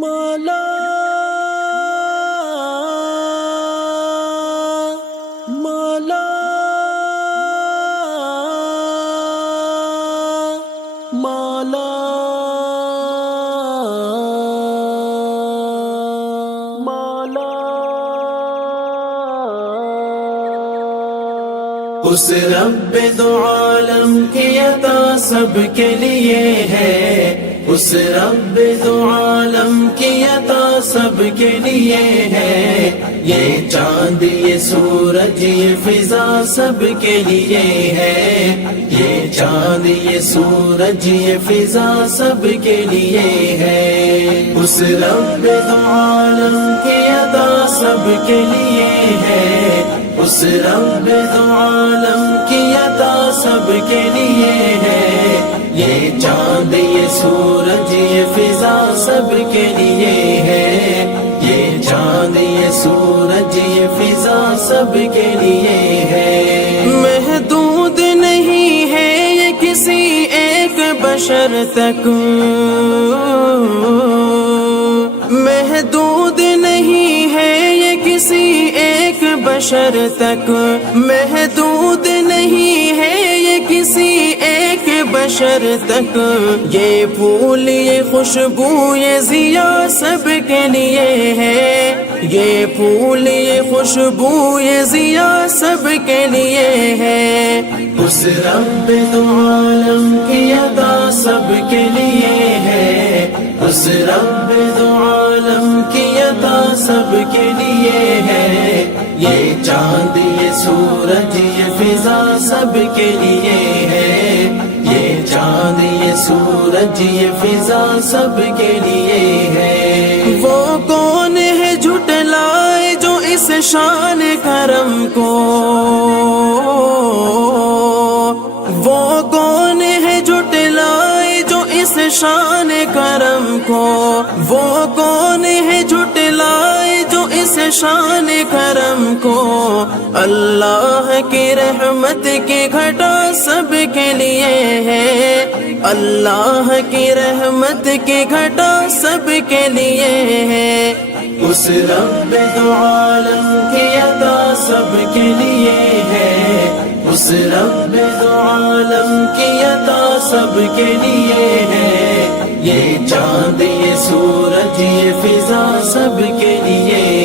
مولا مولا مولا مولا اس رب دو عالم کی عطا سب کے لیے ہے، اس رب دو عالم کی عطا سب کے لیے ہے، یہ چاند یہ سورج یہ فضا سب کے لیے ہے، یہ چاند یہ سورج یہ فضا سب کے لیے ہے، اس رب دو عالم کی عطا سب کے لیے ہے، اس رب دو عالم کی عطا سب کے لیے ہے، یہ چاند یہ سورج یہ فضا سب کے لیے ہے، یہ چاند یہ سورج یہ فضا سب کے لیے ہے، محدود نہیں ہے یہ کسی ایک بشر تک، محدود نہیں ہے یہ کسی ایک بشر تک، محدود نہیں ہے یہ کسی ایک بشر تک، یہ پھول یہ خوشبو یہ ضیا سب کے لیے ہے، یہ پھول یہ خوشبو یہ ضیا سب کے لیے ہے، اس رب دو عالم کی عطا سب کے لیے ہے، اس رب دو عالم کی عطا سب کے لیے ہے، یہ چاند یہ سورج یہ فضا سب کے لیے ہے، یہ چاند یہ سورج یہ فضا سب کے لیے ہے، وہ کون ہے جھٹلائے جو اس شان کرم کو، وہ کون ہے جھٹلائے جو اس شان کرم کو، وہ کون ہے جھٹلائے جو اس شان کرم کو، اللہ کی رحمت کی گھٹا سب کے لیے ہے، اللہ کی رحمت کی گھٹا سب کے لیے ہے، اس رب دو عالم کی عطا سب کے لیے ہے، اس رب دو عالم کی عطا سب کے لیے ہے، یہ چاند یہ سورج یہ فضا سب کے لیے